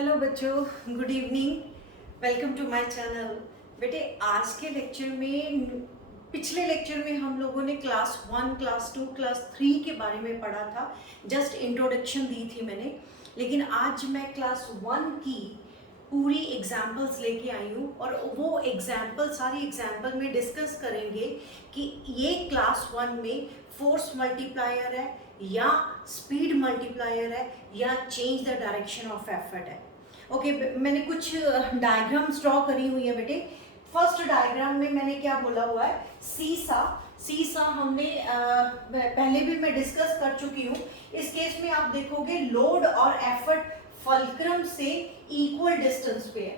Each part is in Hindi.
हेलो बच्चों, good evening. Welcome to my channel. बेटे, आज के लेक्चर में पिछले लेक्चर में हम लोगों ने क्लास 1, क्लास 2, क्लास 3 के बारे में पढ़ा था। जस्ट इंट्रोडक्शन दी थी मैंने। लेकिन आज मैं क्लास 1 की पूरी एग्जाम्पल्स लेके आई हूँ और वो सारी एग्जाम्पल में डिस्कस करेंगे कि ये क्लास 1 में फोर्स मल्टीप्लायर है या स्पीड मल्टीप्लायर है या change the direction of effort है। ओके, मैंने कुछ डायग्राम्स ड्रॉ करी हुई है बेटे। फर्स्ट डायग्राम में मैंने क्या बोला हुआ है, सीसा। सीसा हमने पहले भी मैं डिस्कस कर चुकी हूँ। इस केस में आप देखोगे लोड और एफर्ट फलक्रम से इक्वल डिस्टेंस पे है।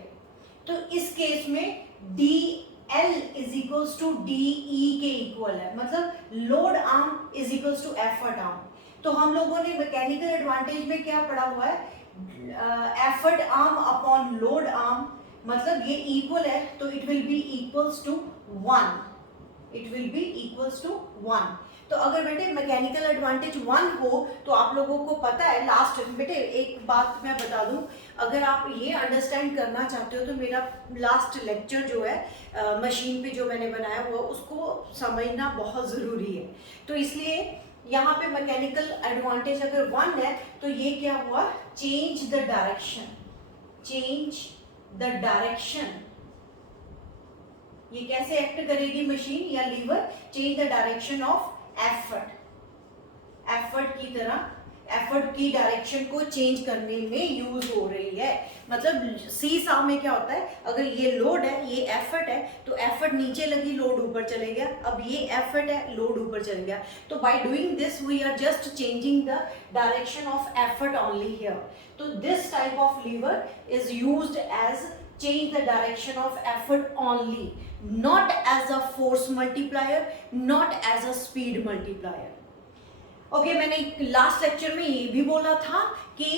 तो इस केस में D L is equals to D E के इक्वल है, मतलब load arm is equals to effort arm. तो हम लोगों ने मैकेनिकल एडवांटेज में क्या पढ़ा हुआ है, effort arm upon load arm, मतलब ये इक्वल है तो it will be equals to 1। It will be equals to 1। तो अगर बेटे मैकेनिकल एडवांटेज 1 हो तो आप लोगों को पता है, लास्ट बेटे एक बात मैं बता दूं, अगर आप ये अंडरस्टैंड करना चाहते हो तो मेरा लास्ट लेक्चर जो है मशीन पे जो मैंने बनाया हुआ उसको समझना बहुत ज़रूरी है। तो इसलिए यहाँ पे मैकेनिकल एडवांटेज अगर 1 है तो ये क्या हुआ, change the direction. Change the direction, ये कैसे एक्ट करेगी मशीन या lever, change the direction of effort की तरह एफर्ट की डायरेक्शन को चेंज करने में यूज हो रही है। मतलब सी सा में क्या होता है, अगर ये लोड है, ये एफर्ट है, तो एफर्ट नीचे लगी, लोड ऊपर चले गया। अब ये एफर्ट है, लोड ऊपर चले गया। तो by doing this we are just changing the direction of effort only here. तो this type of lever is used as change the direction of effort only, not as a force multiplier, not as a speed multiplier. Okay, मैंने लास्ट लेक्चर में ये भी बोला था कि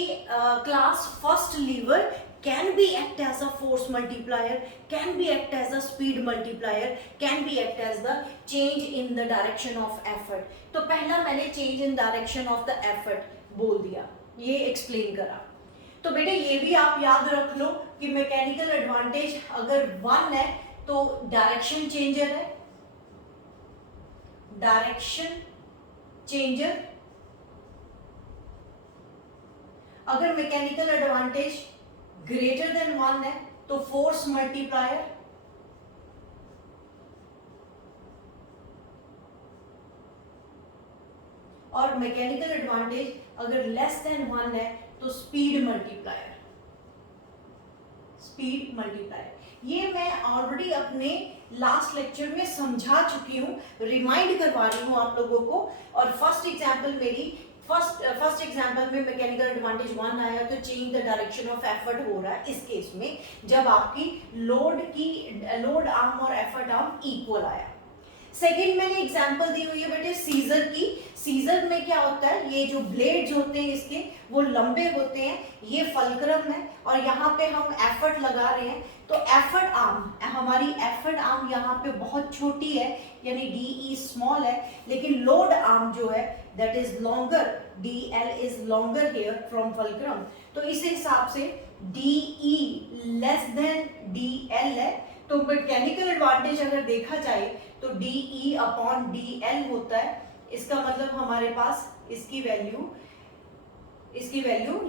class first lever can be act as a force multiplier, can be act as a speed multiplier, can be act as the change in the direction of effort. तो पहला मैंने change in direction of the effort बोल दिया, ये एक्सप्लेन करा। तो बेटे ये भी आप याद रख लो कि मैकेनिकल एडवांटेज अगर 1 है तो डायरेक्शन चेंजर है, डायरेक्शन चेंजर। अगर मैकेनिकल एडवांटेज ग्रेटर देन 1 है तो फोर्स मल्टीप्लायर, और मैकेनिकल एडवांटेज अगर लेस देन 1 है तो स्पीड मल्टीप्लायर। स्पीड मल्टीप्लायर ये मैं ऑलरेडी अपने लास्ट लेक्चर में समझा चुकी हूँ, रिमाइंड करवा रही हूँ आप लोगों को। और फर्स्ट एग्जांपल मेरी फर्स्ट एग्जांपल में मैकेनिकल एडवांटेज 1 आया तो change the direction of effort हो रहा है इस केस में, जब आपकी लोड आर्म और एफर्ट आर्म इक्वल आया। सेकेंड मैंने एग्जांपल दी हुई है बेटे सीजर की। सीजर में क्या होता है, ये जो ब्लेड्स होते हैं इसके वो लंबे होते हैं, ये फलक्रम है और यहाँ पे हम एफर्ट लगा रहे हैं। तो एफर्ट आर्म, हमारी एफर्ट आर्म यहाँ पे बहुत छोटी है, यानी डी ई स्मॉल है, लेकिन लोड आर्म जो है that is longer, D L is longer here from fulcrum. तो इस हिसाब से D E less than D L है। तो मैकेनिकल एडवांटेज अगर देखा जाए तो D E upon D L होता है। इसका मतलब हमारे पास इसकी वैल्यू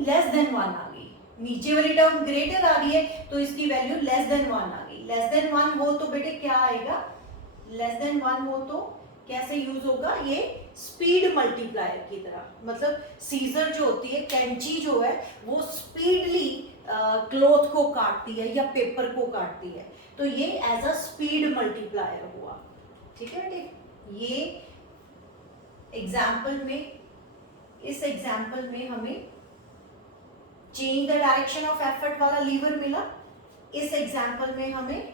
लेस देन 1 आ गई। नीचे वाली टर्म ग्रेटर आ रही है तो इसकी वैल्यू लेस देन 1 आ गई। लेस देन 1 हो तो बेटे क्या आएगा, लेस देन 1 हो तो कैसे यूज होगा, ये स्पीड मल्टीप्लायर की तरह। मतलब सीजर जो होती है, कैंची जो है, वो स्पीडली क्लॉथ को काटती है या पेपर को काटती है, तो ये एज अ स्पीड मल्टीप्लायर हुआ। ठीक है बेटे, ये एग्जाम्पल में, इस एग्जाम्पल में हमें change the direction of effort वाला लीवर मिला, इस एग्जाम्पल में हमें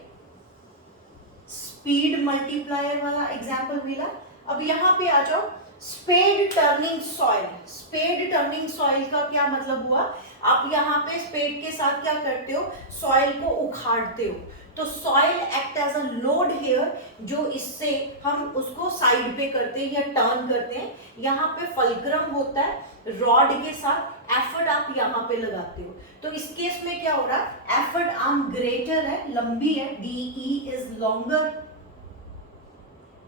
स्पीड मल्टीप्लायर वाला एग्जाम्पल मिला। अब यहां पे आ जाओ, spade turning soil. Spade turning soil का क्या मतलब हुआ, आप यहाँ पे स्पेड के साथ क्या करते हो, सॉइल को उखाड़ते हो। तो soil act as a load here, जो इससे हम उसको साइड पे करते हैं या टर्न करते हैं। यहाँ पे फलक्रम होता है, रॉड के साथ एफर्ट आप आप यहाँ पे लगाते हो। तो इस केस में क्या हो रहा है, एफर्ट आर्म ग्रेटर है, लंबी है, DE is longer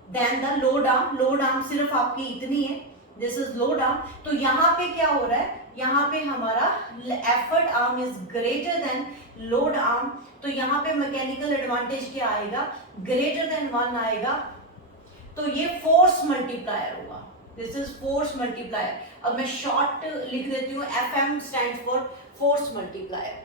than the load arm. Load arm सिर्फ आपकी इतनी है, दिस इज लोड आर्म। तो यहाँ पे क्या हो रहा है, यहाँ पे हमारा effort arm is greater than load arm. तो यहाँ पे मैकेनिकल एडवांटेज क्या आएगा, ग्रेटर देन 1 आएगा। तो ये फोर्स मल्टीप्लायर होगा, दिस इज फोर्स मल्टीप्लायर। अब मैं शॉर्ट लिख देती हूँ, FM stands for force multiplier.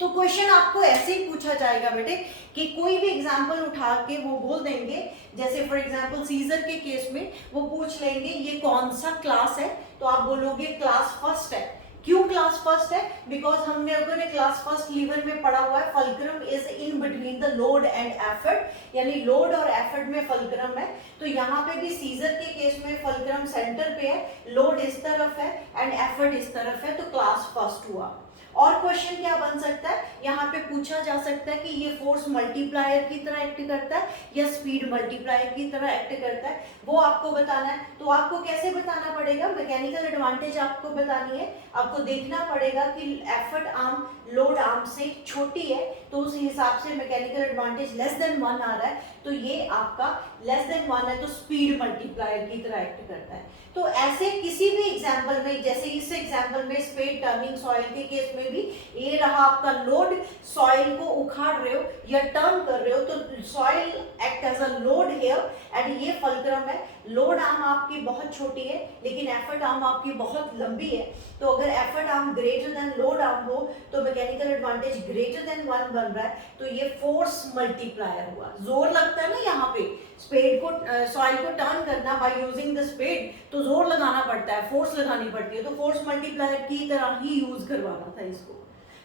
तो क्वेश्चन आपको ऐसे ही पूछा जाएगा बेटे कि कोई भी एग्जांपल उठा के वो बोल देंगे, जैसे फॉर एग्जांपल सीजर के केस में वो पूछ लेंगे ये कौन सा क्लास है, तो आप बोलोगे क्लास फर्स्ट है। क्यों क्लास फर्स्ट है, बिकॉज हमने अपने क्लास फर्स्ट लीवर में पढ़ा हुआ है fulcrum is in between the load and effort, यानी लोड और एफर्ट में फल्क्रम है। तो यहाँ पे भी सीजर के केस में फल्क्रम सेंटर पे है, लोड इस तरफ है एंड एफर्ट इस तरफ है, तो क्लास फर्स्ट हुआ। और क्वेश्चन क्या बन सकता है, यहाँ पे पूछा जा सकता है कि ये फोर्स मल्टीप्लायर की तरह एक्ट करता है या स्पीड मल्टीप्लायर की तरह एक्ट करता है, वो आपको बताना है। तो आपको कैसे बताना पड़ेगा, मैकेनिकल एडवांटेज आपको बतानी है। आपको देखना पड़ेगा कि एफर्ट आर्म लोड आर्म से छोटी है, तो उस हिसाब से मैकेनिकल एडवांटेज लेस देन 1 आ रहा है, तो ये आपका लेस देन 1 है, तो स्पीड मल्टीप्लायर की तरह एक्ट करता है। तो ऐसे किसी भी एग्जाम्पल में, जैसे इस एग्जाम्पल में स्पेड टर्निंग सॉइल के केस में भी ये रहा आपका लोड, सॉइल को उखाड़ रहे हो या टर्न कर रहे हो, तो soil act as a load here and ये फल्क्रम है। लोड आर्म आपकी बहुत छोटी है लेकिन एफर्ट आर्म आपकी बहुत लंबी है, तो अगर effort arm greater then load arm हो तो मैकेनिकल एडवांटेज ग्रेटर देन 1 बन रहा है, तो ये फोर्स मल्टीप्लायर हुआ। जोर लगता है ना यहाँ पे, स्पेड को सॉइल को टर्न करना बाय यूजिंग द स्पेड, तो जोर लगाना पड़ता है, फोर्स लगानी पड़ती है, तो फोर्स मल्टीप्लायर की तरह ही यूज करवाना था इसको।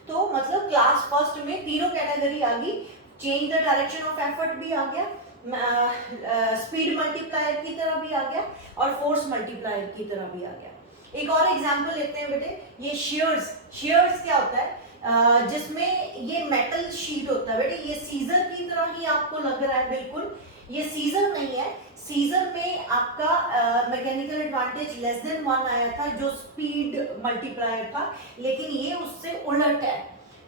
तो मतलब क्लास फर्स्ट में तीनों कैटेगरी आ गई, change the direction of effort भी आ गया, स्पीड मल्टीप्लायर की तरह भी आ गया और फोर्स मल्टीप्लायर की तरह भी आ गया। एक और एग्जांपल लेते हैं बेटे, ये शेयर्स। शेयर्स क्या होता है, जिसमें ये मेटल शीट होता है बेटे, ये सीजर की तरह ही आपको लग रहा है, बिल्कुल ये सीजर नहीं है। सीजर में आपका मैकेनिकल एडवांटेज लेस देन 1 आया था जो स्पीड मल्टीप्लायर था, लेकिन ये उससे उलट है।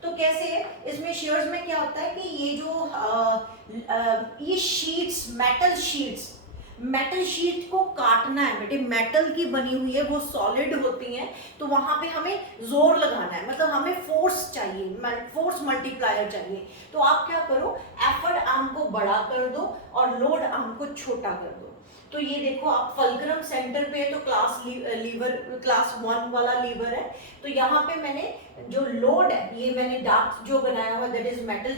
तो कैसे है, इसमें शेयर्स में क्या होता है कि ये जो ये शीट्स, मेटल शीट को काटना है बेटे, मेटल की बनी हुई है, वो सॉलिड होती हैं, तो वहां पे हमें जोर लगाना है, मतलब हमें फोर्स चाहिए, फोर्स मल्टीप्लायर चाहिए। तो आप क्या करो, एफर्ट आर्म को बड़ा कर दो और लोड आर्म को छोटा कर दो। तो ये देखो आप फल्क्रम सेंटर पे है, तो क्लास 1 वाला लीवर है, तो यहाँ पे मैंने जो लोड है, ये मैंने डार्क जो बनाया हुआ that is metal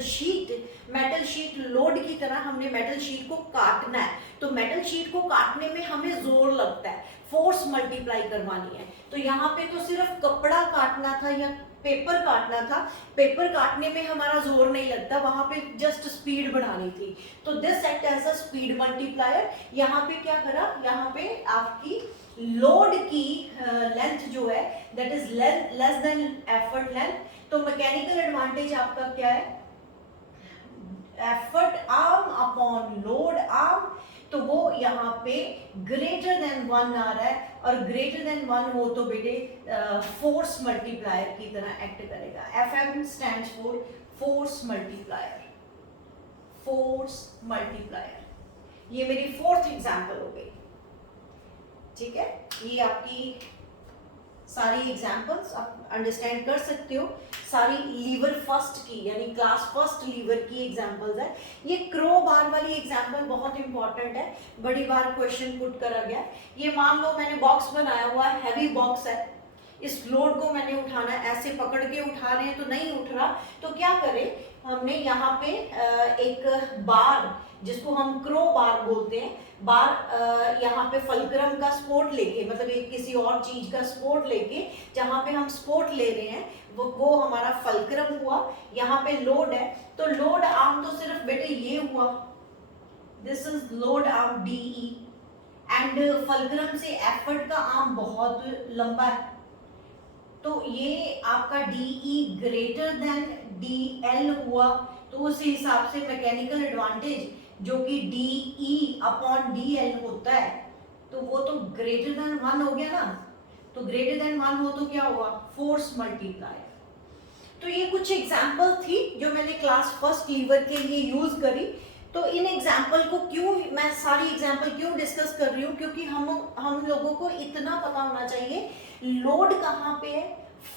sheet load की तरह हमने मेटल शीट को काटना है। तो मेटल शीट को काटने में हमें जोर लगता है, फोर्स मल्टीप्लाई करवानी है। तो यहाँ पे तो सिर्फ कपड़ा काटना था या पेपर काटना था, पेपर काटने में हमारा जोर नहीं लगता, वहां पे जस्ट स्पीड बढ़ानी थी, तो this act as a speed multiplier. यहाँ पे क्या करा, यहाँ पे आपकी लोड की लेंथ जो है that is less than effort length, तो मैकेनिकल एडवांटेज आपका क्या है, effort arm upon load arm, तो वो यहाँ पे ग्रेटर देन 1 आ रहा है, और ग्रेटर देन 1 हो तो बेटे फोर्स मल्टीप्लायर की तरह एक्ट करेगा। FM stands for force multiplier, force multiplier. ये मेरी 4th एग्जांपल हो गई, ठीक है। ये आपकी सारी एग्जांपल्स आप अंडरस्टैंड कर सकते हो, सारी लीवर फर्स्ट की यानी क्लास फर्स्ट लीवर की एग्जांपल्स है। ये क्रो बार वाली एग्जांपल बहुत इंपॉर्टेंट है, बड़ी बार क्वेश्चन पुट करा गया। ये मान लो मैंने बॉक्स बनाया हुआ है, हैवी बॉक्स है, इस लोड को मैंने उठाना है, ऐसे पकड़ के उठा रहे हैं तो नहीं उठ रहा, तो क्या करें, हमने यहाँ पे एक बार जिसको हम क्रो बार बोलते हैं, बार यहाँ पे फल्क्रम का सपोर्ट लेके, मतलब एक किसी और चीज का सपोर्ट लेके, जहाँ पे हम सपोर्ट ले रहे हैं वो हमारा फल्क्रम हुआ। यहाँ पे लोड है, तो लोड आर्म तो सिर्फ बेटे ये हुआ, this is load arm DE, and fulcrum से एफर्ट का आर्म बहुत लंबा है, तो ये आपका DE ग्रेटर देन DL हुआ, तो उस हिसाब से मैकेनिकल एडवांटेज जो कि DE अपॉन DL होता है, तो वो तो ग्रेटर देन 1 हो गया ना, तो ग्रेटर देन 1 हो तो क्या हुआ, फोर्स मल्टीप्लायर। तो ये कुछ एग्जाम्पल थी जो मैंने क्लास फर्स्ट लीवर के लिए यूज करी। तो इन एग्जाम्पल को क्यों मैं सारी एग्जाम्पल क्यों डिस्कस कर रही हूँ, क्योंकि हम लोगों को इतना पता होना चाहिए लोड कहाँ पे है,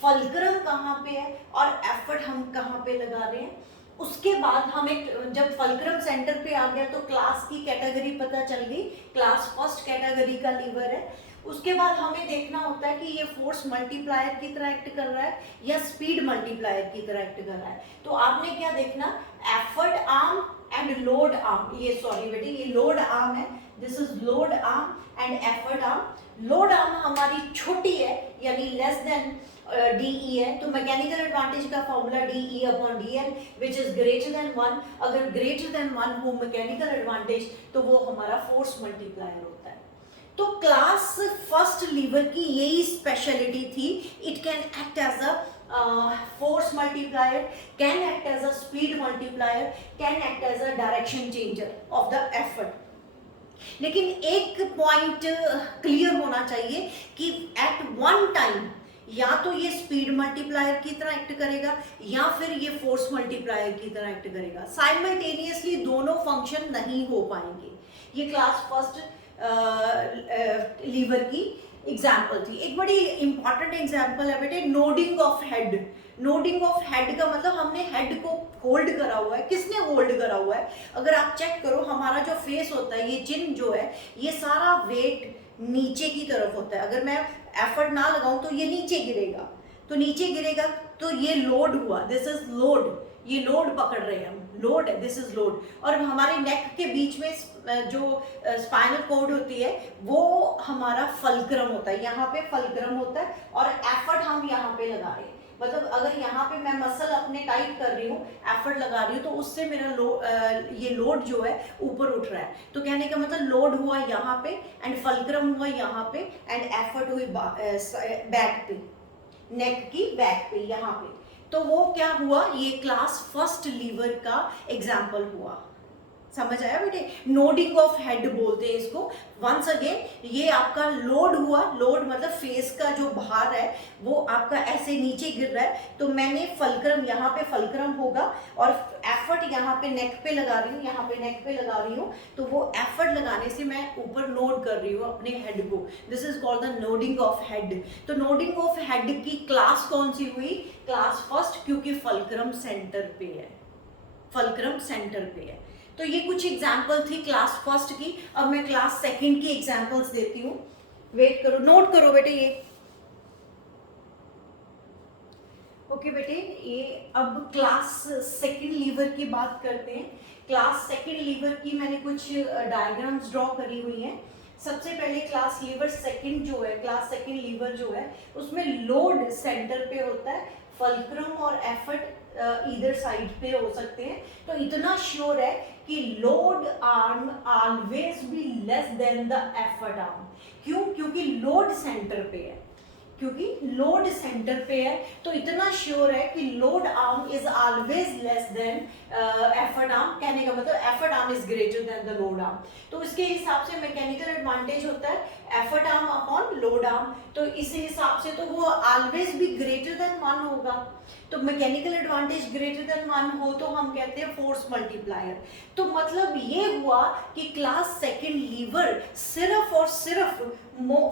फल्क्रम कहाँ पे है और एफर्ट हम कहाँ पे लगा रहे हैं। उसके बाद हमें जब फल्क्रम सेंटर पे आ गया तो क्लास की कैटेगरी पता चल गई, क्लास फर्स्ट कैटेगरी का लीवर है। उसके बाद हमें देखना होता है कि ये फोर्स मल्टीप्लायर की तरह एक्ट कर रहा है या स्पीड मल्टीप्लायर की तरह एक्ट कर रहा है। तो आपने क्या देखना, effort arm and load arm, ये सॉरी बेटे ये लोड आर्म है, this is load arm and effort arm. Load arm हमारी छोटी है यानी लेस देन DE है, तो मैकेनिकल एडवांटेज का formula DE upon DL which is greater than 1। अगर ग्रेटर देन 1 हो मैकेनिकल एडवांटेज तो वो हमारा फोर्स मल्टीप्लायर होता है। तो क्लास फर्स्ट लीवर की यही स्पेशलिटी थी, it can act as a force multiplier, can act as a speed multiplier, can act as a direction changer of the effort. लेकिन एक पॉइंट क्लियर होना चाहिए कि एट वन टाइम या तो ये स्पीड मल्टीप्लायर की तरह एक्ट करेगा या फिर ये फोर्स मल्टीप्लायर की तरह एक्ट करेगा। साइमल्टेनियसली दोनों फंक्शन नहीं हो पाएंगे। ये क्लास फर्स्ट लीवर की एग्जाम्पल थी। एक बड़ी इंपॉर्टेंट एग्जाम्पल है बेटे nodding of head. Nodding of head का मतलब हमने हेड को होल्ड करा हुआ है। किसने होल्ड करा हुआ है? अगर आप चेक करो हमारा जो फेस होता है, ये चिन जो है, ये सारा वेट नीचे की तरफ होता है। अगर मैं एफर्ट ना लगाऊं तो ये नीचे गिरेगा, तो नीचे गिरेगा तो ये लोड हुआ, दिस इज लोड, ये लोड पकड़ रहे हैं हम, लोड है, दिस इज लोड। और हमारे नेक के बीच में जो स्पाइनल कॉर्ड होती है वो हमारा फल्क्रम होता है, यहाँ पे फल्क्रम होता है और एफर्ट हम यहाँ पे लगा रहे हैं। मतलब अगर यहाँ पे मैं मसल अपने टाइट कर रही हूँ, एफर्ट लगा रही हूँ, तो उससे मेरा ये लोड जो है ऊपर उठ रहा है। तो कहने का मतलब लोड हुआ यहाँ पे एंड फल्क्रम हुआ यहाँ पे एंड एफर्ट हुई बैक पे, नेक की बैक पे यहाँ पे। तो वो क्या हुआ, ये क्लास फर्स्ट लीवर का एग्जाम्पल हुआ। समझ आया बेटे? नोडिंग ऑफ हेड बोलते हैं इसको। वंस अगेन ये आपका लोड हुआ, लोड मतलब फेस का जो भार है वो आपका ऐसे नीचे गिर रहा है, तो मैंने फल्क्रम, यहाँ पे फल्क्रम होगा और एफर्ट यहाँ पे नेक पे लगा रही हूँ, यहाँ पे नेक पे लगा रही हूँ, तो वो एफर्ट लगाने से मैं ऊपर नोड कर रही हूँ अपने हेड को। This is called the nodding of head. तो नोडिंग ऑफ हेड की क्लास कौन सी हुई? क्लास फर्स्ट, क्योंकि फल्क्रम सेंटर पे है, फल्क्रम सेंटर पे है। तो ये कुछ एग्जाम्पल थी क्लास फर्स्ट की। अब मैं क्लास सेकंड की एग्जाम्पल्स देती हूँ, वेट करो, नोट करो बेटे ये। ओके बेटे, ये अब क्लास सेकंड लीवर की बात करते हैं। क्लास सेकंड लीवर की मैंने कुछ डायग्राम्स ड्रॉ करी हुई हैं। सबसे पहले क्लास लीवर सेकंड जो है, क्लास सेकंड लीवर जो है उसमें लोड सेंटर पे होता है, फल्क्रम और एफर्ट इधर साइड पे हो सकते हैं। तो इतना श्योर है कि load arm always be less than the effort arm. क्यों? क्योंकि लोड सेंटर पे है, क्योंकि लोड सेंटर पे है, तो इतना श्योर है कि load arm is always less than effort arm. कहने का मतलब effort arm is greater than the load arm. तो इसके हिसाब से मैकेनिकल एडवांटेज होता है effort arm upon load arm. तो इस हिसाब से तो वो ऑलवेज भी ग्रेटर देन 1 होगा। तो मैकेनिकल एडवांटेज ग्रेटर देन 1 हो तो हम कहते हैं फोर्स मल्टीप्लायर। तो मतलब ये हुआ कि क्लास सेकंड लीवर सिर्फ और सिर्फ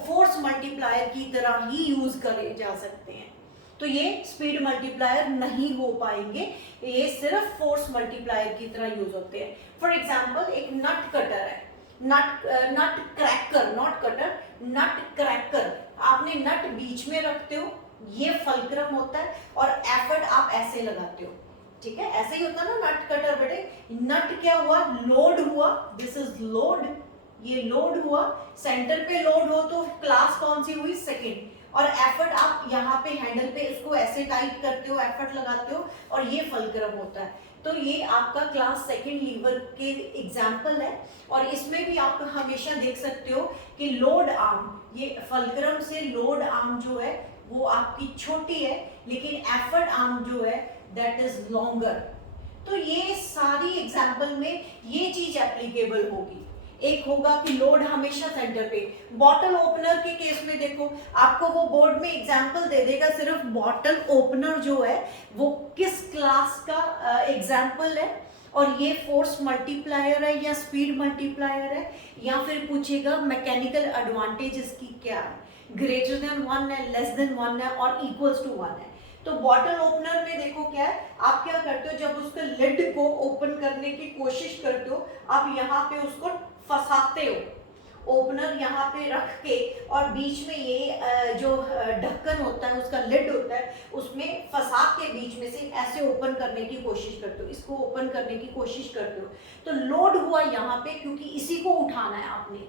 फोर्स मल्टीप्लायर की तरह ही यूज करे जा सकते हैं। तो ये स्पीड मल्टीप्लायर नहीं हो पाएंगे, ये सिर्फ फोर्स मल्टीप्लायर की तरह यूज होते हैं। फॉर एग्जाम्पल एक नट कटर है, nut cracker, not cutter, nut cracker. आपने नट बीच में रखते हो, ये फल्क्रम होता है और एफर्ट आप ऐसे लगाते हो, ठीक है? ऐसे ही होता है ना नट कटर बेटे। नट क्या हुआ? लोड हुआ, दिस इज लोड, ये लोड हुआ, सेंटर पे लोड हो तो क्लास कौन सी हुई? सेकंड। और एफर्ट आप यहाँ पे हैंडल पे इसको ऐसे टाइट करते हो, एफर्ट लगाते हो और ये फल्क्रम होता है। तो ये आपका क्लास सेकंड लीवर के एग्जाम्पल है। और इसमें भी आप हमेशा देख सकते हो कि लोड आर्म, ये फल्क्रम से लोड आर्म जो है वो आपकी छोटी है, लेकिन एफर्ट आर्म जो है दैट इज लॉन्गर। तो ये सारी एग्जाम्पल में ये चीज एप्लीकेबल होगी। एक होगा कि लोड हमेशा सेंटर पे। बॉटल ओपनर के केस में देखो, आपको वो बोर्ड में एग्जांपल दे देगा, सिर्फ बॉटल ओपनर जो है वो किस क्लास का एग्जांपल है, और ये फोर्स मल्टीप्लायर है या स्पीड मल्टीप्लायर है, या फिर पूछेगा मैकेनिकल एडवांटेज इसकी क्या है, ग्रेटर देन 1 है, लेस देन 1 है, और इक्वल्स टू 1 है। तो बॉटल ओपनर में देखो क्या है, आप क्या करते हो, जब उसके लिड को ओपन करने की कोशिश करते हो, आप यहाँ पे उसको फंसाते हो, ओपनर यहाँ पे रख के, और बीच में ये जो ढक्कन होता है, उसका लिड होता है, उसमें फंसा के बीच में से ऐसे ओपन करने की कोशिश करते हो, इसको ओपन करने की कोशिश करते हो, तो लोड हुआ यहाँ पे, क्योंकि इसी को उठाना है आपने,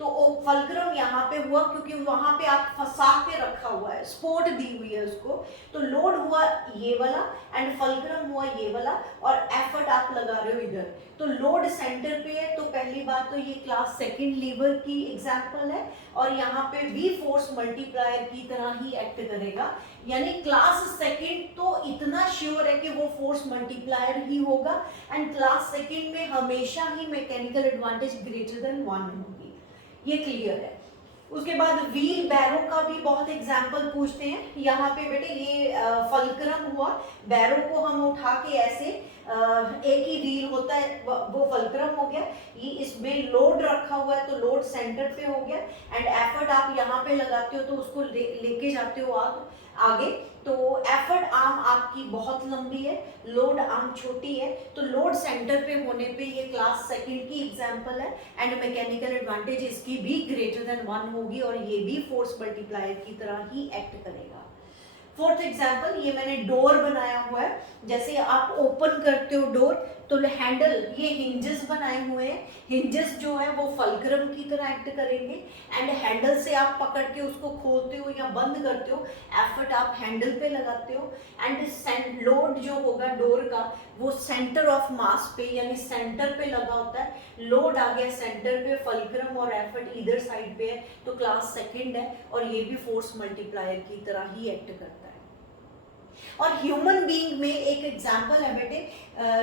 तो फल्क्रम यहाँ पे हुआ क्योंकि वहां पे आप फंसा के रखा हुआ है, सपोर्ट दी हुई है उसको, तो लोड हुआ ये वाला एंड फल्क्रम हुआ ये वाला, और एफर्ट आप लगा रहे हो इधर, तो लोड सेंटर पे है, तो पहली बात तो ये क्लास सेकंड लीवर की एग्जांपल है, और यहाँ पे भी फोर्स मल्टीप्लायर की तरह ही एक्ट करेगा, यानी क्लास सेकंड तो इतना श्योर है कि वो फोर्स मल्टीप्लायर ही होगा, एंड क्लास सेकंड में हमेशा ही मैकेनिकल एडवांटेज ग्रेटर देन 1 होगी, ये क्लियर है। उसके बाद व्हील बैरो का भी बहुत एग्जाम्पल पूछते हैं। यहाँ पे बेटे ये फल्क्रम हुआ, बैरो को हम उठा के ऐसे एक ही व्हील होता है, वो फल्क्रम हो गया, ये इसमें लोड रखा हुआ है, तो लोड सेंटर पे हो गया, एंड एफर्ट आप यहाँ पे लगाते हो, तो उसको लेके जाते हो आगे, तो एफर्ट आर्म आपकी बहुत लंबी है, लोड आर्म छोटी है, तो लोड सेंटर पे होने पे ये क्लास सेकंड की एग्जांपल है, एंड मैकेनिकल एडवांटेज इसकी भी ग्रेटर देन 1 होगी, और ये भी फोर्स मल्टीप्लायर की तरह ही एक्ट करेगा। फोर्थ एग्जांपल, ये मैंने डोर बनाया हुआ है, जैसे आप ओपन करते हो डोर, तो हैंडल, ये हिंजेस बनाए हुए हैं, हिंजेस जो है वो फल्क्रम की तरह एक्ट करेंगे, एंड हैंडल से आप पकड़ के उसको खोलते हो या बंद करते हो, एफर्ट आप हैंडल पे लगाते हो, एंड लोड जो होगा डोर का वो सेंटर ऑफ मास पे यानी सेंटर पे लगा होता है, लोड आ गया सेंटर पे, फल्क्रम और एफर्ट इधर साइड पे है, तो क्लास सेकंड है, और ये भी फोर्स मल्टीप्लायर की तरह ही एक्ट करता है। और ह्यूमन बीइंग में एक एग्जांपल है बेटे,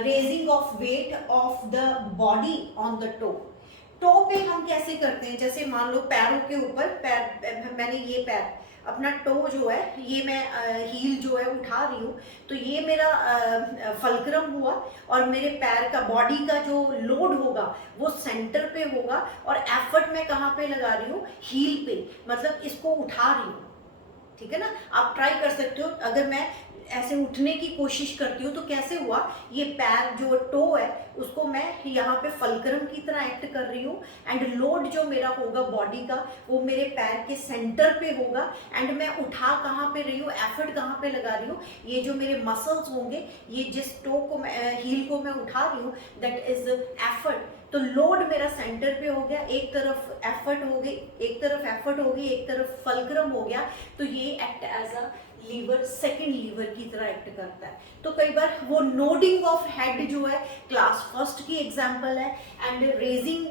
raising of weight of the body on the toe पे हम कैसे करते हैं, जैसे मान लो पैरों के ऊपर, पैर मैंने ये पैर अपना टो जो है, ये मैं हील जो है उठा रही हूँ, तो ये मेरा फल्क्रम हुआ, और मेरे पैर का बॉडी का जो लोड होगा वो सेंटर पे होगा, और एफर्ट मैं कहाँ पे लगा रही हूँ, हील पे, मतलब इसको उठा रही हूँ, ठीक है ना। आप ट्राई कर सकते हो, अगर मैं ऐसे उठने की कोशिश करती हूँ तो कैसे हुआ, ये पैर जो टो है उसको मैं यहाँ पे फल्क्रम की तरह एक्ट कर रही हूँ, एंड लोड जो मेरा होगा बॉडी का वो मेरे पैर के सेंटर पे होगा, एंड मैं उठा कहाँ पे रही हूँ, एफर्ट कहाँ पे लगा रही हूँ, ये जो मेरे मसल्स होंगे, ये जिस टो को हील को मैं उठा रही हूँ, दैट इज एफर्ट, तो लोड मेरा सेंटर पे हो गया, एक तरफ एफर्ट हो गई, एक तरफ एफर्ट हो गई, एक तरफ फल्क्रम हो गया, तो ये act as a lever, second lever की तरह एक्ट करता है। तो कई बार वो नोडिंग ऑफ हेड जो है क्लास फर्स्ट की एग्जांपल है, एंड रेजिंग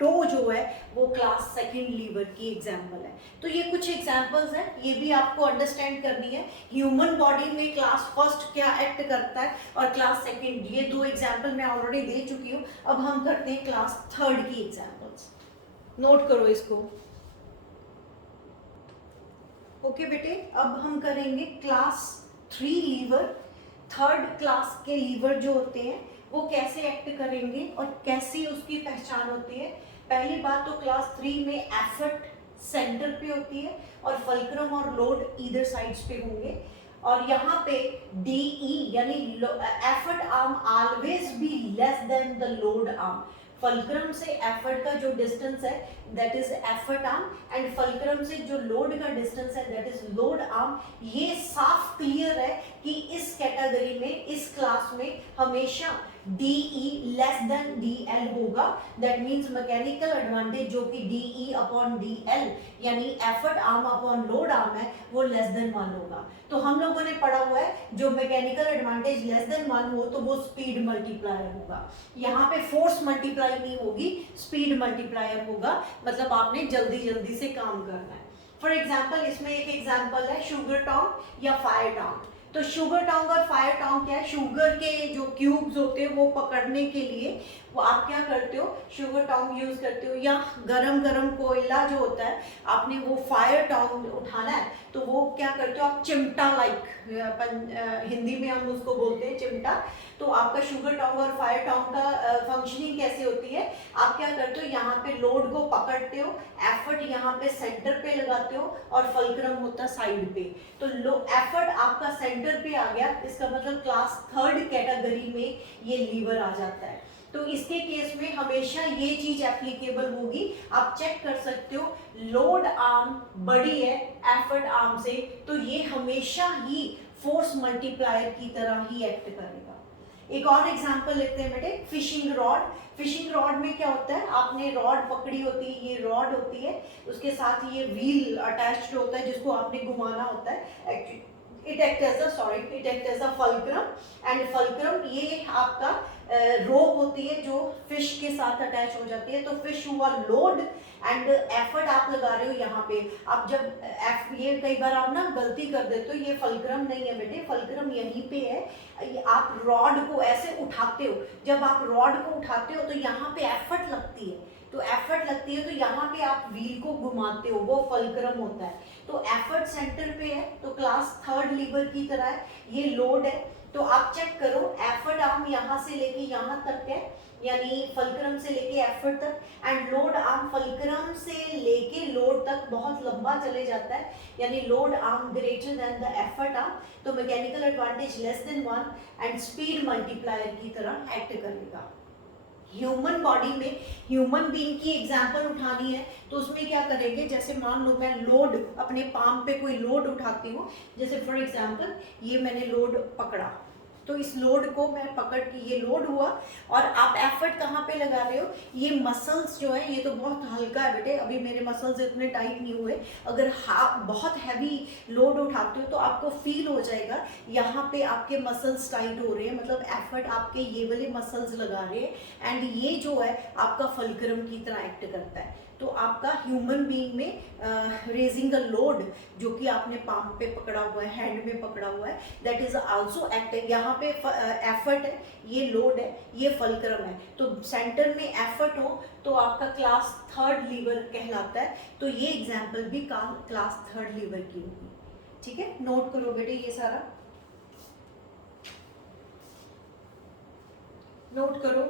टो जो है वो क्लास सेकंड लीवर की एग्जांपल है। तो ये कुछ एग्जांपल्स हैं, ये भी आपको अंडरस्टैंड करनी है, ह्यूमन बॉडी में क्लास फर्स्ट क्या एक्ट करता है और क्लास सेकंड, ये दो एग्जांपल मैं ऑलरेडी दे चुकी हूँ। अब हम करते हैं क्लास थर्ड की एग्जांपल्स, नोट करो इसको। ओके बेटे, अब हम करेंगे क्लास 3 लीवर। थर्ड क्लास के लीवर जो होते हैं वो कैसे एक्ट करेंगे और कैसे उसकी पहचान होती है। पहली बात तो क्लास 3 में एफर्ट सेंटर पे होती है और फल्क्रम और लोड ईदर साइड्स पे होंगे, और यहाँ पे DE यानी effort arm always be less than the load arm. Fulcrum से एफर्ट का जो डिस्टेंस है that is effort arm, and fulcrum से जो लोड का डिस्टेंस है दैट इज लोड आर्म। ये साफ क्लियर है कि इस कैटेगरी में, इस क्लास में हमेशा DE लेस देन DL होगा। दैट मीन्स मैकेनिकल एडवांटेज जो कि DE अपॉन DL यानी effort arm upon load arm है वो लेस देन 1 होगा। तो हम लोगों ने पढ़ा हुआ है जो मैकेनिकल एडवांटेज लेस देन 1 हो तो वो स्पीड मल्टीप्लायर होगा। यहाँ पे फोर्स मल्टीप्लाई नहीं होगी, स्पीड मल्टीप्लायर होगा, मतलब आपने जल्दी जल्दी से काम करना है। फॉर एग्जाम्पल इसमें एक एग्जाम्पल है शुगर टॉन्ग या फायर टॉन्ग। तो शुगर टोंग और फायर टोंग क्या है, शुगर के जो क्यूब्स होते हैं वो पकड़ने के लिए वो आप क्या करते हो, शुगर टोंग यूज करते हो, या गरम गरम कोयला जो होता है आपने वो फायर टोंग उठाना है तो वो क्या करते हो आप, चिमटा लाइक, हिंदी में हम उसको बोलते हैं चिमटा। तो आपका शुगर टोंग और फायर टोंग का फंक्शनिंग कैसे होती है, आप क्या करते हो यहाँ पे लोड को पकड़ते हो, एफर्ट यहाँ पे सेंटर पे लगाते हो और फल्क्रम होता है साइड पे। तो एफर्ट आपका सेंटर पे आ गया, इसका मतलब क्लास थर्ड कैटेगरी में ये लीवर आ जाता है। तो इसके केस में हमेशा ये चीज एप्लीकेबल होगी, आप चेक कर सकते हो, लोड आर्म बड़ी है एफर्ट आर्म से, तो ये हमेशा ही फोर्स मल्टीप्लायर की तरह ही एक्ट करेगा। एक और एग्जांपल लेते हैं बेटे, फिशिंग रॉड। फिशिंग रॉड में क्या होता है, आपने रॉड पकड़ी होती है, ये रॉड होती है, उसके साथ ये व्हील अटैच्ड होता है जिसको आपने घुमाना होता है। It act as a fulcrum, and fulcrum ये आपका रोप होती है जो फिश के साथ अटैच हो जाती है। तो फिश हुआ लोड एंड एफर्ट आप लगा रहे हो यहाँ पे। आप जब ये कई बार आप ना गलती कर देते हो, ये फल्क्रम नहीं है बेटे, फल्क्रम यहीं पे है। आप रॉड को ऐसे उठाते हो, जब आप रॉड को उठाते हो तो यहाँ पे एफर्ट लगती है, तो एफर्ट लगती है तो यहाँ पे आप व्हील को घुमाते हो, वो फल्क्रम होता है। तो एफर्ट सेंटर पे है, तो क्लास थर्ड लीवर की तरह है, ये लोड है। तो आप चेक करो, एफर्ट आर्म यहाँ से लेके यहाँ तक है, यानी फल्क्रम से लेके एफर्ट तक, एंड लोड आर्म फल्क्रम से लेके लोड तक बहुत लंबा चले जाता है, यानी load arm greater than the effort arm. तो mechanical advantage less than 1 and speed multiplier की तरह एक्ट करेगा। ह्यूमन बॉडी में ह्यूमन बीइंग की एग्जांपल उठानी है तो उसमें क्या करेंगे, जैसे मान लो मैं लोड अपने पाम पे कोई लोड उठाती हूँ, जैसे फॉर एग्जांपल ये मैंने लोड पकड़ा, तो इस लोड को मैं पकड़ के, ये लोड हुआ, और आप एफर्ट कहाँ पे लगा रहे हो, ये मसल्स जो है, ये तो बहुत हल्का है बेटे, अभी मेरे मसल्स इतने टाइट नहीं हुए। अगर बहुत हैवी लोड उठाते हो तो आपको फील हो जाएगा यहाँ पे आपके मसल्स टाइट हो रहे हैं, मतलब एफर्ट आपके ये वाले मसल्स लगा रहे हैं, एंड ये जो है आपका फल्क्रम की तरह एक्ट करता है। तो आपका ह्यूमन बीइंग में रेजिंग अ लोड, जो कि आपने पाम पे पकड़ा हुआ है, हैंड में पकड़ा हुआ है, दैट इज आल्सो एक्ट। यहाँ पे एफर्ट है, ये लोड है, ये फल्क्रम है, तो सेंटर में एफर्ट हो तो आपका क्लास थर्ड लीवर कहलाता है। तो ये एग्जाम्पल भी क्लास थर्ड लीवर की होगी। ठीक है, नोट करो बेटे, ये सारा नोट करो।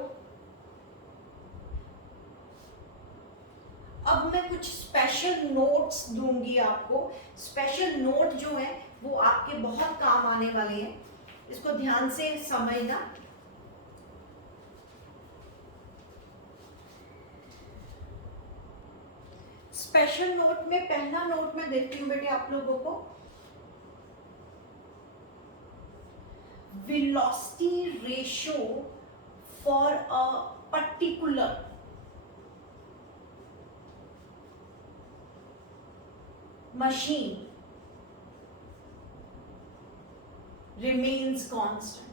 अब मैं कुछ स्पेशल नोट्स दूंगी आपको। स्पेशल नोट जो है वो आपके बहुत काम आने वाले हैं, इसको ध्यान से समझना। स्पेशल नोट में पहला नोट मैं देती हूं बेटे आप लोगों को, velocity ratio for a particular machine remains constant,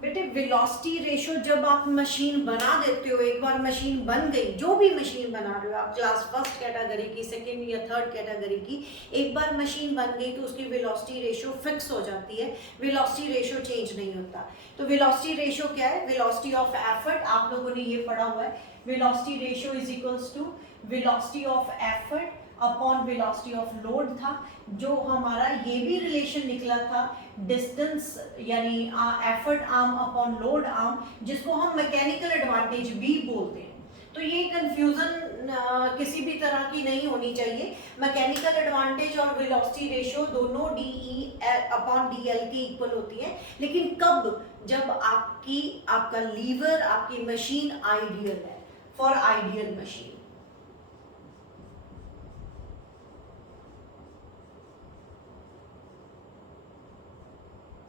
बेटे वेलोसिटी रेशियो जब आप मशीन बना देते हो, एक बार मशीन बन गई, जो भी मशीन बना रहे हो आप, क्लास फर्स्ट कैटेगरी की, सेकेंड या थर्ड कैटेगरी की, एक बार मशीन बन गई तो उसकी वेलोसिटी रेशियो फिक्स हो जाती है, वेलोसिटी रेशियो चेंज नहीं होता। तो वेलोसिटी रेशियो क्या है, वेलोसिटी ऑफ एफर्ट, आप लोगों ने ये पढ़ा हुआ है, velocity ratio is equals to velocity of effort upon velocity of load था, जो हमारा ये भी रिलेशन निकला था डिस्टेंस यानी effort arm upon load arm, जिसको हम मैकेनिकल एडवांटेज भी बोलते हैं। तो ये कंफ्यूजन किसी भी तरह की नहीं होनी चाहिए। मैकेनिकल एडवांटेज और वेलोसिटी रेशियो दोनों DE अपॉन DL के इक्वल होती है, लेकिन कब, जब आपका लीवर, आपकी मशीन आइडियल है, फॉर आइडियल मशीन।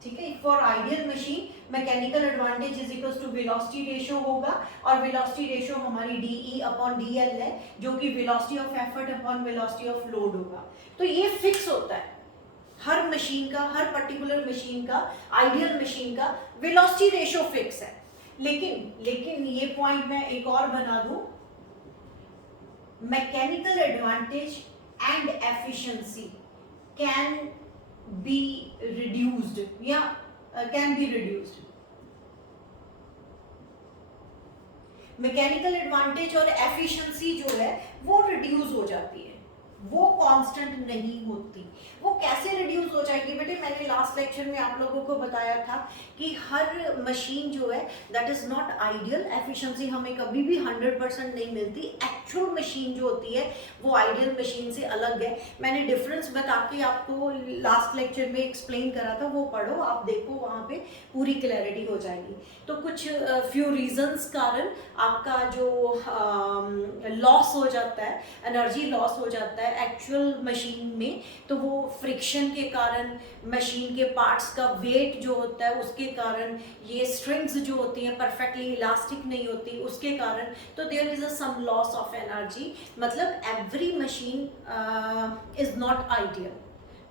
ठीक है, for ideal machine mechanical advantage is equals to velocity ratio होगा, और वेलोसिटी रेशियो हमारी DE अपॉन DL है, जो कि velocity of effort upon velocity of load होगा। तो ये फिक्स होता है हर मशीन का, हर पर्टिकुलर मशीन का, आइडियल मशीन का वेलोसिटी रेशियो फिक्स है। लेकिन ये पॉइंट मैं एक और बना दूं, mechanical advantage and efficiency can be reduced या can be reduced. Mechanical advantage और एफिशिएंसी जो है वो रिड्यूस हो जाती है, वो कांस्टेंट नहीं होती। वो कैसे रिड्यूस हो जाएगी बेटे, मैंने लास्ट लेक्चर में आप लोगों को बताया था कि हर मशीन जो है that is not ideal. Efficiency हमें कभी भी 100% नहीं मिलती। एक्चुअल मशीन जो होती है वो आइडियल मशीन से अलग है। मैंने डिफरेंस बता के आपको लास्ट लेक्चर में एक्सप्लेन करा था, वो पढ़ो, आप देखो, वहाँ पे पूरी क्लैरिटी हो जाएगी। तो कुछ फ्यू रीजंस कारण आपका जो लॉस हो जाता है, एनर्जी लॉस हो जाता है एक्चुअल मशीन में, तो वो फ्रिक्शन के कारण, मशीन के पार्ट्स का वेट जो होता है उसके कारण, ये स्ट्रिंग्स जो होती हैं परफेक्टली इलास्टिक नहीं होती उसके कारण, तो there is a some loss of energy. मतलब every machine is not ideal.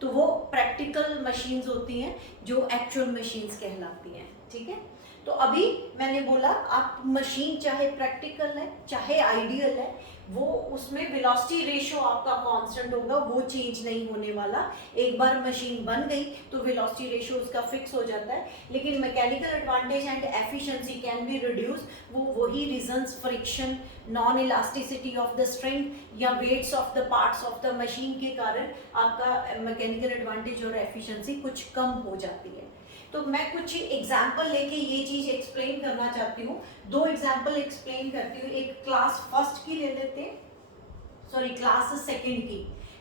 तो वो प्रैक्टिकल मशीन्स होती हैं जो एक्चुअल मशीन्स कहलाती हैं, ठीक है। तो अभी मैंने बोला आप मशीन चाहे प्रैक्टिकल है चाहे आइडियल है, वो उसमें वेलोसिटी रेशियो आपका कांस्टेंट होगा, वो चेंज नहीं होने वाला। एक बार मशीन बन गई तो वेलोसिटी रेशियो उसका फिक्स हो जाता है। लेकिन mechanical advantage and efficiency can be reduce, वो वही reasons, friction, non elasticity of the string या weights of the parts of the machine के कारण आपका मैकेनिकल एडवांटेज और एफिशिएंसी कुछ कम हो जाती है। तो मैं कुछ एग्जाम्पल लेके ये चीज एक्सप्लेन करना चाहती हूँ। दो एग्जाम्पल एक्सप्लेन करती हूँ। एक क्लास फर्स्ट की ले लेते हैं, सॉरी क्लास सेकंड की,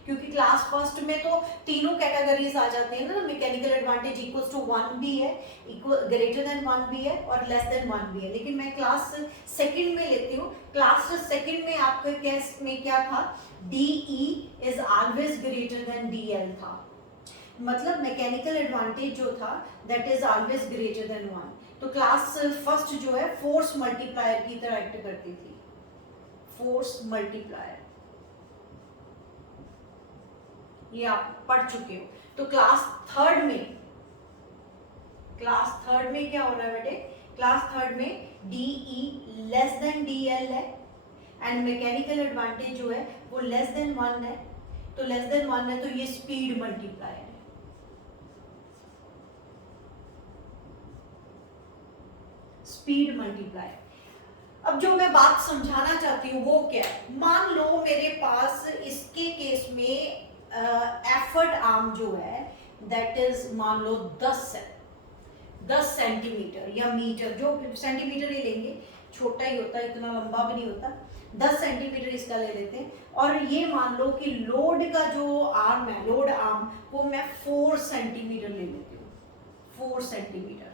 क्योंकि क्लास फर्स्ट में तो तीनों कैटेगरीज आ जाते हैं ना। मैकेनिकल एडवांटेज इक्वल्स टू 1 भी है, इक्वल ग्रेटर देन 1 भी है और लेस देन 1 भी है। लेकिन मैं क्लास सेकंड में लेती हूँ। क्लास सेकंड में आपके केस में क्या था, DE is always greater than DL था। मतलब मैकेनिकल एडवांटेज जो था that is always greater than 1। तो क्लास फर्स्ट जो है फोर्स मल्टीप्लायर की तरह एक्ट करती थी, फोर्स मल्टीप्लायर, ये आप पढ़ चुके हो। तो क्लास थर्ड में क्या हो रहा है बेटे, क्लास थर्ड में DE लेस देन DL है एंड मैकेनिकल एडवांटेज जो है वो लेस देन 1 है। तो लेस देन 1 है तो ये स्पीड मल्टीप्लायर है, स्पीड मल्टीप्लायर। अब जो मैं बात समझाना चाहती हूँ वो क्या है, मान लो मेरे पास इसके केस में एफर्ट आर्म जो है दैट इज मान लो 10 है, 10 सेंटीमीटर या मीटर, जो सेंटीमीटर ही लेंगे, छोटा ही होता है, इतना लंबा भी नहीं होता। 10 सेंटीमीटर इसका ले लेते हैं। और ये मान लो कि लोड का जो आर्म है, लोड आर्म, वो मैं 4 सेंटीमीटर ले लेती हूँ, 4 सेंटीमीटर।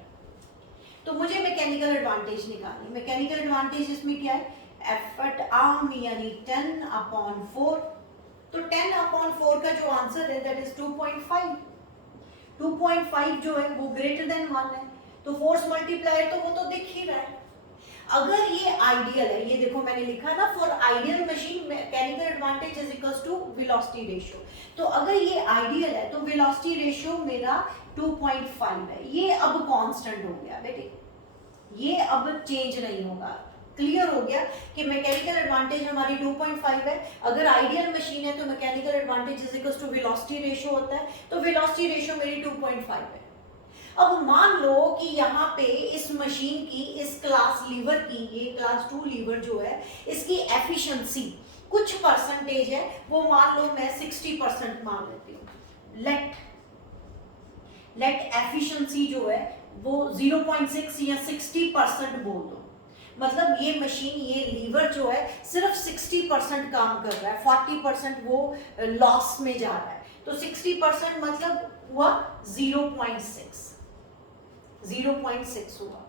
तो मुझे मैकेनिकल एडवांटेज निकालनी। मैकेनिकल एडवांटेज इसमें क्या है, एफर्ट आर्म यानी 10/4। तो 10/4 का जो आंसर है दैट इज 2.5। 2.5 जो है वो ग्रेटर देन 1 है। तो फोर्स मल्टीप्लायर तो वो तो दिख ही रहा है। अगर ये आइडियल है, ये देखो मैंने लिखा ना, for ideal machine mechanical advantage is equals to velocity ratio. तो अगर ये आइडियल है तो वेलोसिटी रेशियो मेरा 2.5 है। ये अब कांस्टेंट हो गया बेटे, ये अब चेंज नहीं होगा। क्लियर हो गया कि मैकेनिकल एडवांटेज हमारी 2.5 है। अगर आइडियल मशीन है तो mechanical advantage is equals to velocity ratio होता है, तो वेलोसिटी रेशियो मेरी 2.5 है। अब मान लो कि यहाँ पे इस मशीन की, इस क्लास लीवर की, ये क्लास 2 लीवर जो है, इसकी एफिशिएंसी कुछ परसेंटेज है, वो मान लो मैं 60% मान लेती हूँ। लेट एफिशिएंसी जो है वो 0.6 या 60% बोल दो। मतलब ये मशीन, ये लीवर जो है सिर्फ 60% काम कर रहा है, 40% वो लॉस में जा रहा है। तो 60% मतलब हुआ 0.6, 0.6 हुआ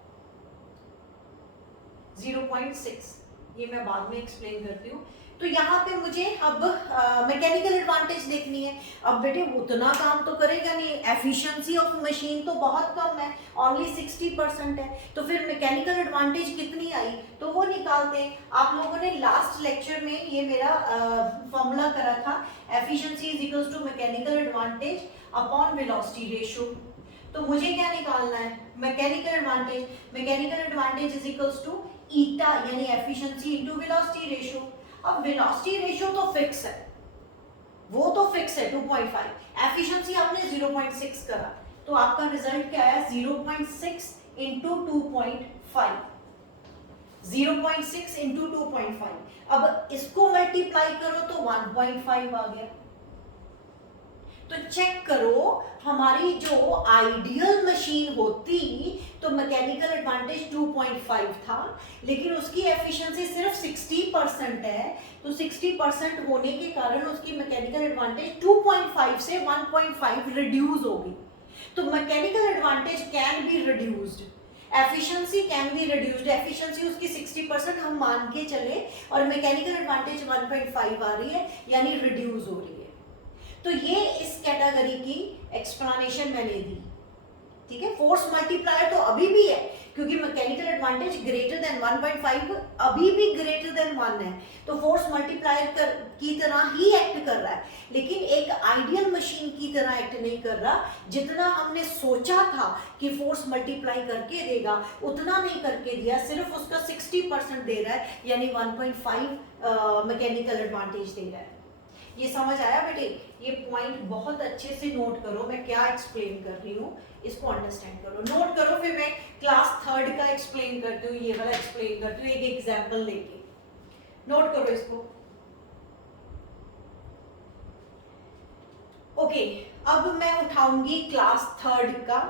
0.6। ये मैं बाद में एक्सप्लेन करती हूँ। तो यहाँ पे मुझे अब मैकेनिकल एडवांटेज देखनी है। अब बेटे उतना काम तो करेगा नहीं, एफिशिएंसी ऑफ मशीन तो बहुत कम है, ओनली 60% है। तो फिर मैकेनिकल एडवांटेज कितनी आई, तो वो निकालते हैं। आप लोगों ने लास्ट लेक्चर में ये मेरा फॉर्मूला करा था, efficiency is equals to mechanical advantage upon velocity ratio. तो मुझे क्या निकालना है, mechanical advantage. Mechanical advantage is equals to eta यानी एफिशिएंसी इनटू वेलोसिटी रेशियो। अब वेलोसिटी रेशियो तो फिक्स है, वो तो फिक्स है 2.5, एफिशिएंसी आपने 0.6 करा, तो आपका रिजल्ट क्या है 0.6 इंटू 2.5, 0.6 इंटू 2.5। अब इसको मल्टीप्लाई करो तो 1.5 आ गया। तो चेक करो, हमारी जो आइडियल मशीन होती तो मैकेनिकल एडवांटेज 2.5 था, लेकिन उसकी एफिशिएंसी सिर्फ 60% है, तो 60% होने के कारण उसकी मैकेनिकल एडवांटेज 2.5 से 1.5 रिड्यूस होगी। तो mechanical advantage can be reduced, efficiency can be reduced, efficiency उसकी 60% हम मान के चले और मैकेनिकल एडवांटेज 1.5 आ रही है, यानी रिड्यूस हो रही है। तो ये इस कैटेगरी की एक्सप्लेनेशन मैंने दी, ठीक है। फोर्स मल्टीप्लायर तो अभी भी है, क्योंकि मैकेनिकल एडवांटेज ग्रेटर देन 1.5 अभी भी ग्रेटर देन 1 है, तो फोर्स मल्टीप्लायर की तरह ही एक्ट कर रहा है, लेकिन एक आइडियल मशीन की तरह एक्ट नहीं कर रहा। जितना हमने सोचा था कि फोर्स मल्टीप्लाई करके देगा, उतना नहीं करके दिया, सिर्फ उसका 60% दे रहा है, यानी 1.5 मैकेनिकल एडवांटेज दे रहा है। ये समझ आया बेटे? ये पॉइंट बहुत अच्छे से नोट करो, मैं क्या एक्सप्लेन कर रही हूँ, इसको अंडरस्टैंड करो, नोट करो, फिर मैं क्लास 3rd का एक्सप्लेन करती हूँ, ये वाला एक्सप्लेन करती हूँ एक एग्जांपल लेके। नोट करो इसको। ओके, अब मैं उठाऊंगी क्लास 3rd का,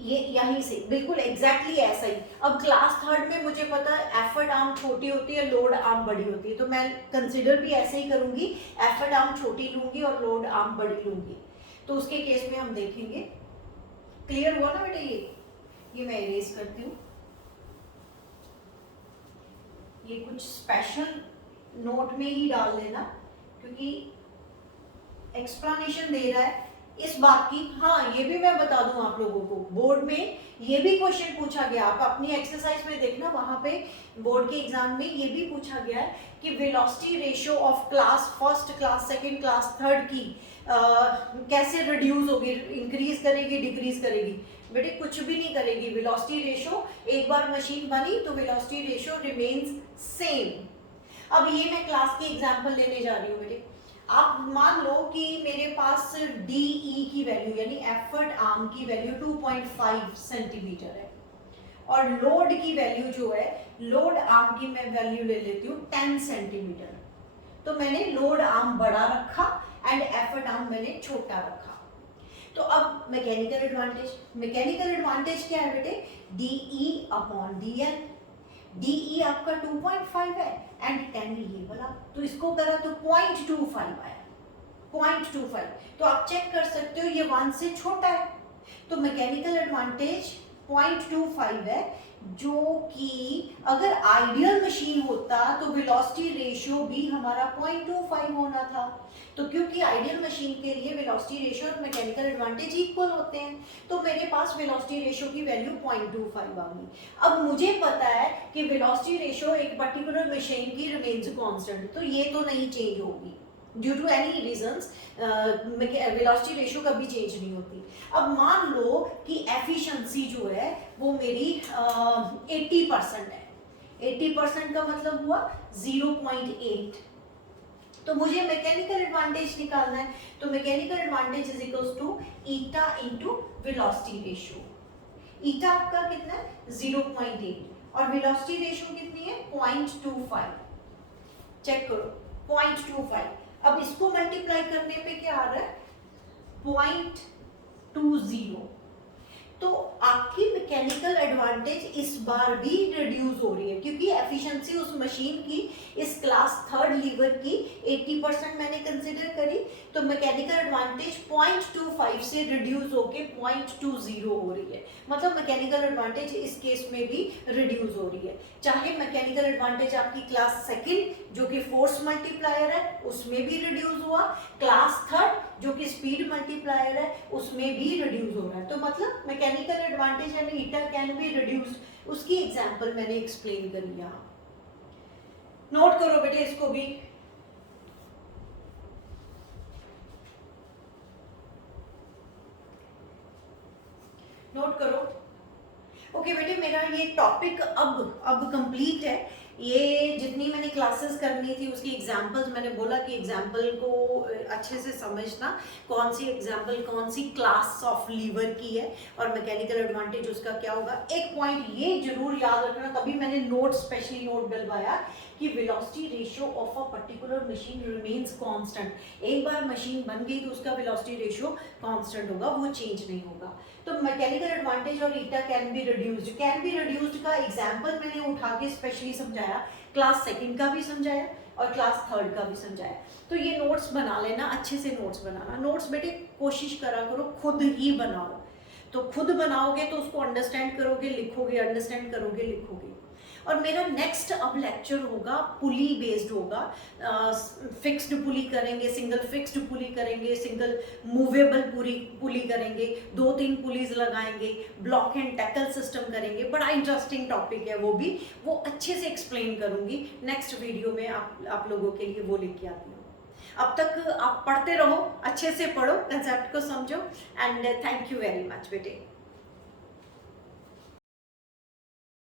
ये यहीं से बिल्कुल एग्जैक्टली ऐसा ही। अब क्लास 3rd में मुझे पता है एफर्ट आर्म छोटी होती है, लोड आर्म बड़ी होती है, तो मैं कंसिडर भी ऐसे ही करूंगी, एफर्ट आर्म छोटी लूंगी और लोड आर्म बड़ी लूंगी। तो उसके केस में हम देखेंगे। क्लियर हुआ ना बेटा? ये मैं इरेज करती हूँ, ये कुछ स्पेशल नोट में ही डाल लेना, क्योंकि एक्सप्लेनेशन दे रहा है इस बात की। हाँ, ये भी मैं बता दूं आप लोगों को, बोर्ड में ये भी क्वेश्चन पूछा गया, आप अपनी एक्सरसाइज में देखना, वहां पे बोर्ड के एग्जाम में ये भी पूछा गया है कि velocity ratio of class 1st, class 2nd, class 3rd की कैसे रिड्यूस होगी, इंक्रीज करेगी, डिक्रीज करेगी। बेटे कुछ भी नहीं करेगी, वेलोसिटी रेशियो एक बार मशीन बनी तो वेलोसिटी रेशियो रिमेन्स सेम। अब ये मैं क्लास की एग्जाम्पल लेने जा रही हूँ बेटे। आप मान लो कि मेरे पास DE की वैल्यू यानी एफर्ट आर्म की वैल्यू 2.5 सेंटीमीटर है, और लोड की वैल्यू जो है, लोड आर्म की मैं वैल्यू ले लेती हूँ 10 सेंटीमीटर। तो मैंने लोड आर्म बड़ा रखा एंड एफर्ट आर्म मैंने छोटा रखा। तो अब मैकेनिकल एडवांटेज क्या है बेटे? DE upon DL। DE आपका 2.5 है एंड 10 ये वाला, तो इसको करा तो 0.25 आया, 0.25। तो आप चेक कर सकते हो ये 1 से छोटा है, तो मैकेनिकल एडवांटेज 0.25 है, जो कि अगर आइडियल मशीन होता तो वेलोसिटी रेशियो भी हमारा 0.25 होना था। तो क्योंकि आइडियल मशीन के लिए वेलोसिटी रेशियो और मैकेनिकल एडवांटेज इक्वल होते हैं, तो मेरे पास वेलोसिटी रेशियो की वैल्यू 0.25 आ गई। अब मुझे पता है कि वेलोसिटी रेशियो एक पर्टिकुलर मशीन की रिमेन्स कांस्टेंट, तो ये तो नहीं चेंज होगी due to any reasons, velocity ratio कभी चेंज नहीं होती। अब मान लो कि एफिशिएंसी जो है वो मेरी 80% है, 80% का मतलब हुआ 0.8, तो मुझे मैकेनिकल एडवांटेज निकालना है। तो mechanical advantage is equals to eta into velocity ratio. Eta आपका कितना है? 0.8 और वेलोसिटी रेशियो कितनी है? 0.25। चेक करो 0.25। अब इसको मल्टीप्लाई करने पे क्या आ रहा है? 0.20। तो आपकी मैकेनिकल एडवांटेज इस बार भी रिड्यूस हो रही है, क्योंकि एफिशिएंसी उस मशीन की, इस क्लास 3rd लीवर की 80% मैंने कंसिडर करी, तो मैकेनिकल एडवांटेज 0.25 से रिड्यूस होके 0.20 हो रही है। मतलब मैकेनिकल एडवांटेज इस केस में भी रिड्यूस हो रही है। चाहे मैकेनिकल एडवांटेज आपकी क्लास 2nd जो कि फोर्स मल्टीप्लायर है उसमें भी रिड्यूस हुआ, क्लास 3rd जो कि स्पीड मल्टीप्लायर है उसमें भी रिड्यूस हो रहा है। तो मतलब मैकेनिकल एडवांटेज यानी ईटा कैन बी रिड्यूस्ड, उसकी एग्जांपल मैंने एक्सप्लेन करी यहाँ। नोट करो बेटे इसको भी। नोट करो। ओके बेटे, मेरा ये टॉपिक अब कंप्लीट है। ये जितनी मैंने क्लासेस करनी थी उसकी एग्जांपल्स मैंने बोला कि एग्जांपल को अच्छे से समझना, कौन सी एग्जांपल कौन सी क्लास ऑफ लीवर की है और मैकेनिकल एडवांटेज उसका क्या होगा। एक पॉइंट ये जरूर याद रखना, तभी मैंने नोट स्पेशली नोट डलवाया कि velocity ratio of a particular machine remains constant. एक बार मशीन बन गई तो उसका वेलोसिटी रेशियो कांस्टेंट होगा, वो चेंज नहीं होगा। तो मैकेनिकल एडवांटेज और ईटा कैन बी रिड्यूस्ड का एग्जांपल मैंने उठा के स्पेशली समझाया, क्लास सेकंड का भी समझाया और क्लास थर्ड का भी समझाया। तो ये नोट्स बना लेना, अच्छे से नोट्स बनाना। नोट्स बेटे कोशिश करा करो खुद ही बनाओ, तो खुद बनाओगे तो उसको अंडरस्टैंड करोगे, लिखोगे, अंडरस्टैंड करोगे, लिखोगे। और मेरा नेक्स्ट अब लेक्चर होगा पुली बेस्ड होगा, फिक्स्ड पुली करेंगे, सिंगल फिक्स्ड पुली करेंगे, सिंगल मूवेबल पुली करेंगे, 2-3 पुलीज लगाएंगे, ब्लॉक एंड टैकल सिस्टम करेंगे। बड़ा इंटरेस्टिंग टॉपिक है वो भी, वो अच्छे से एक्सप्लेन करूंगी नेक्स्ट वीडियो में, आप लोगों के लिए वो लेके आती हूँ। अब तक आप पढ़ते रहो, अच्छे से पढ़ो, कंसेप्ट को समझो, and thank you very much बेटे।